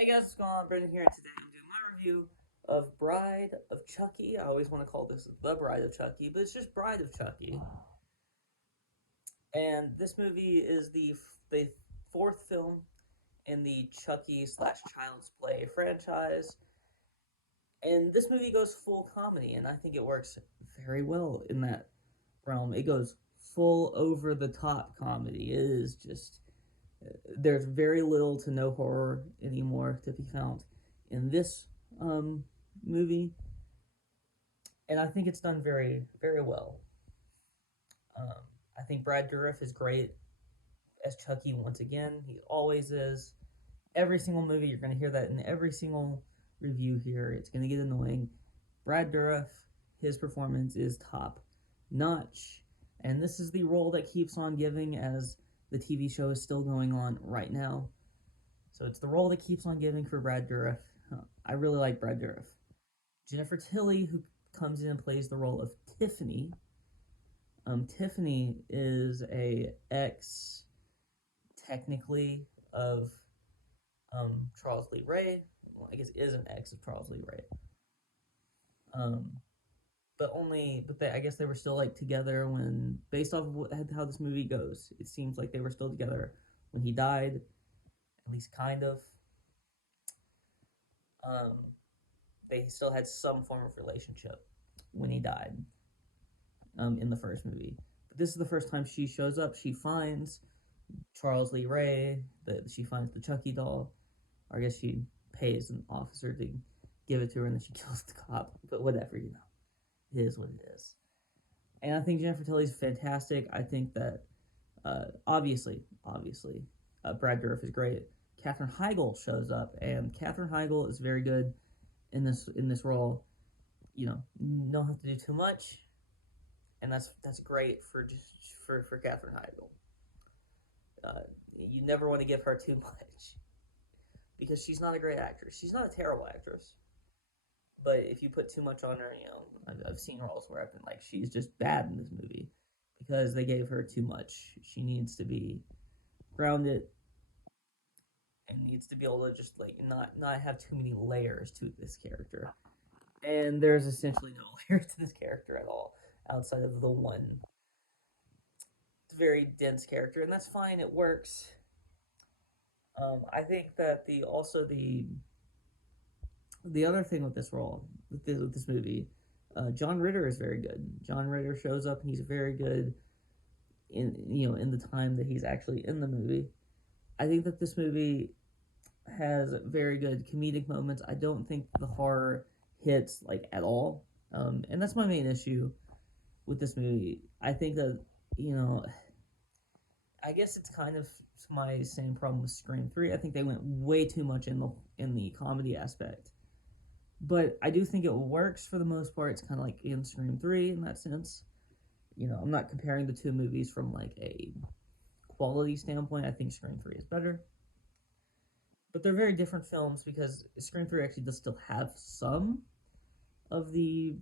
Hey guys, what's going on? Brendan here, and today I'm doing my review of Bride of Chucky. I always want to call this The Bride of Chucky, but it's just Bride of Chucky. And this movie is the fourth film in the Chucky slash Child's Play franchise. And this movie goes full comedy, and I think it works very well in that realm. It goes full over the top comedy. It is just there's very little to no horror anymore to be found in this movie, and I think it's done very, very well. Um, I think Brad Dourif is great as Chucky once again. He always is. Every single movie, you're going to hear that in every single review here. It's going to get annoying. Brad Dourif, his performance is top notch, and this is the role that keeps on giving as the TV show is still going on right now. So it's the role that keeps on giving for Brad Dourif. I really like Brad Dourif. Jennifer Tilly, who comes in and plays the role of Tiffany. Tiffany is a ex, technically, of Charles Lee Ray. Well, I guess is an ex of Charles Lee Ray. Um, I guess they were still like together when, based off of how this movie goes, it seems like they were still together when he died, at least kind of. Um, they still had some form of relationship when he died. In the first movie, but this is the first time she shows up. She finds Charles Lee Ray. She finds the Chucky doll. Or I guess she pays an officer to give it to her, and then she kills the cop. But whatever, it is what it is. And I think Jennifer Tilly's fantastic. I think that obviously, Brad Dourif is great. Katherine Heigl shows up, and Katherine Heigl is very good in this role. Don't have to do too much, and that's great for Katherine Heigl. You never want to give her too much because she's not a great actress. She's not a terrible actress, but if you put too much on her, I've seen roles where I've been like, she's just bad in this movie because they gave her too much. She needs to be grounded and needs to be able to just like not have too many layers to this character. And there's essentially no layers to this character at all outside of the one very dense character, and that's fine. It works. I think that the other thing with this role with this movie, John Ritter is very good. John Ritter shows up and he's very good in the time that he's actually in the movie. I think that this movie has very good comedic moments. I don't think the horror hits like at all, and that's my main issue with this movie. I think that I guess it's kind of my same problem with Scream 3. I think they went way too much in the comedy aspect. But I do think it works for the most part. It's kind of like in Scream 3 in that sense. I'm not comparing the two movies from like a quality standpoint. I think Scream 3 is better. But they're very different films because Scream 3 actually does still have some of the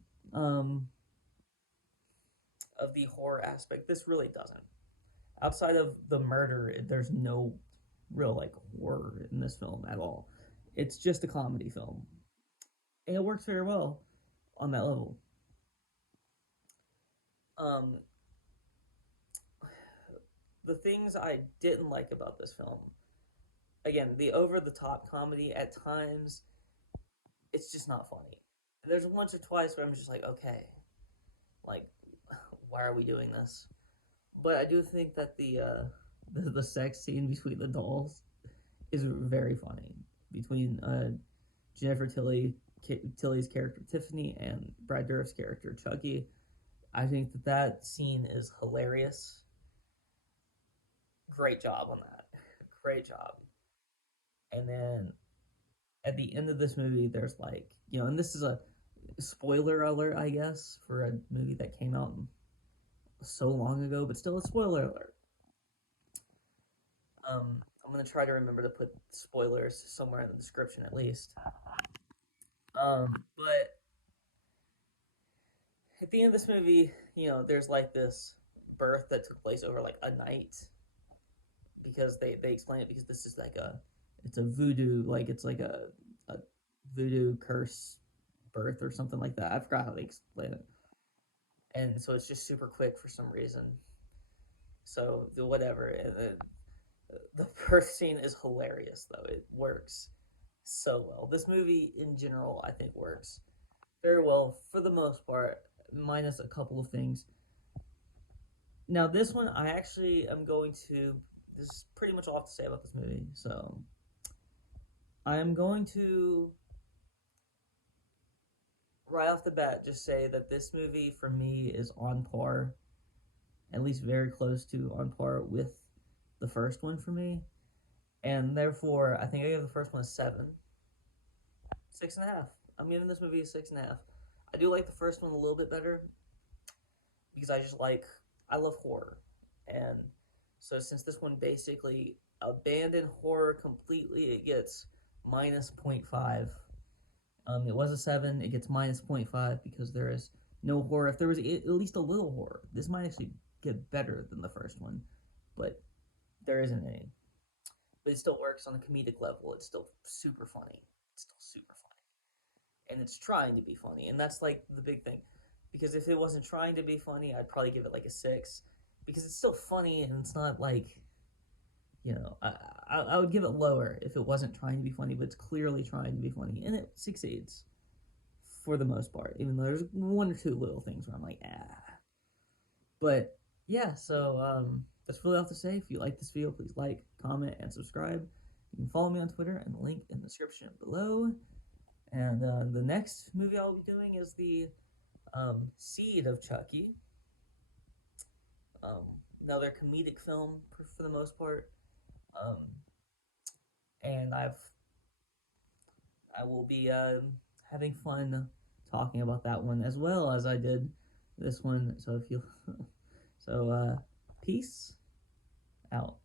horror aspect. This really doesn't. Outside of the murder, there's no real like horror in this film at all. It's just a comedy film, and it works very well on that level. Um, the things I didn't like about this film, again, the over the top comedy at times, it's just not funny. There's once or twice where I'm just like, okay, like, why are we doing this? But I do think that the sex scene between the dolls is very funny between Jennifer Tilly's character Tiffany and Brad Dourif's character Chucky. I think that scene is hilarious. Great job on that. Great job. And then at the end of this movie, there's like and this is a spoiler alert, I guess, for a movie that came out so long ago, but still a spoiler alert. I'm gonna try to remember to put spoilers somewhere in the description at least. But at the end of this movie, there's like this birth that took place over like a night because they explain it because this is like it's a voodoo, like it's like a voodoo curse birth or something like that. I forgot how they explain it. And so it's just super quick for some reason. So the whatever. The birth scene is hilarious though. It works so well. This movie in general, I think, works very well for the most part, minus a couple of things. Now, this one, I actually am going to. This is pretty much all I have to say about this movie. So, I am going to, right off the bat, just say that this movie for me is on par, at least very close to on par with the first one for me. And therefore, I think I give the first one a 7. 6.5. I'm giving this movie a 6.5. I do like the first one a little bit better because I love horror. And so since this one basically abandoned horror completely, it gets minus 0.5. It was a 7, it gets minus 0.5 because there is no horror. If there was at least a little horror, this might actually get better than the first one, but there isn't any. But it still works on a comedic level. It's still super funny. It's still super funny. And it's trying to be funny. And that's like the big thing. Because if it wasn't trying to be funny, I'd probably give it like a 6. Because it's still funny and it's not like, I would give it lower if it wasn't trying to be funny, but it's clearly trying to be funny. And it succeeds for the most part, even though there's one or two little things where I'm like, ah. But yeah, so that's really all I have to say. If you like this video, please like, comment, and subscribe. You can follow me on Twitter and the link in the description below. And the next movie I'll be doing is the Seed of Chucky. Another comedic film for the most part. And I will be having fun talking about that one as well as I did this one. So peace out.